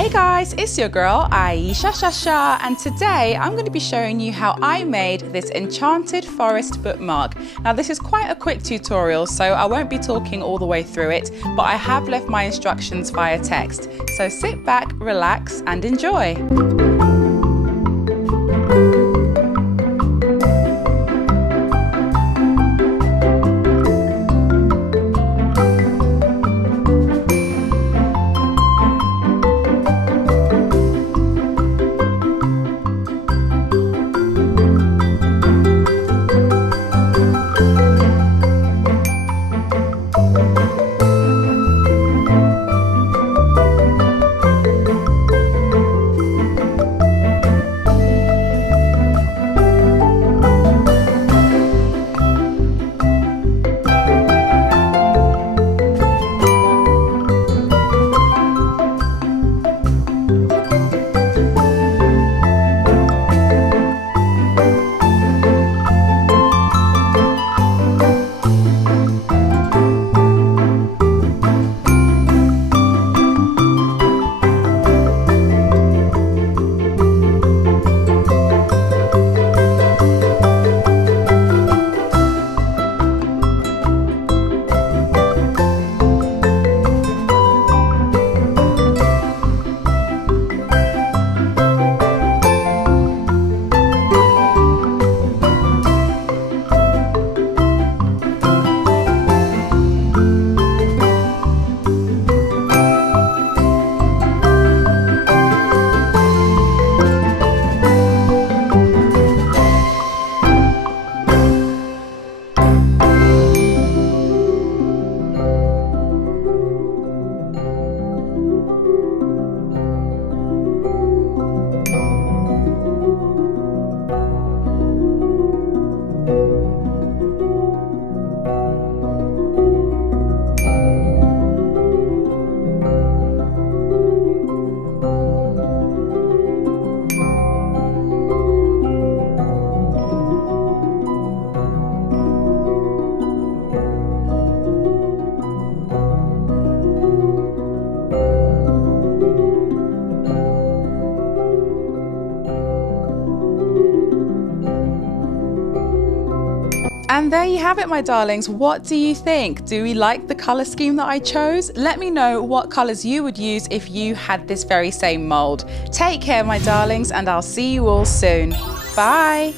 Hey guys, it's your girl Ayesha Shasha, and today I'm going to be showing you how I made this enchanted forest bookmark. Now this is quite a quick tutorial, so I won't be talking all the way through it, but I have left my instructions via text. So sit back, relax and enjoy. And there you have it, my darlings. What do you think? Do we like the color scheme that I chose? Let me know what colors you would use if you had this very same mold. Take care, my darlings, and I'll see you all soon. Bye.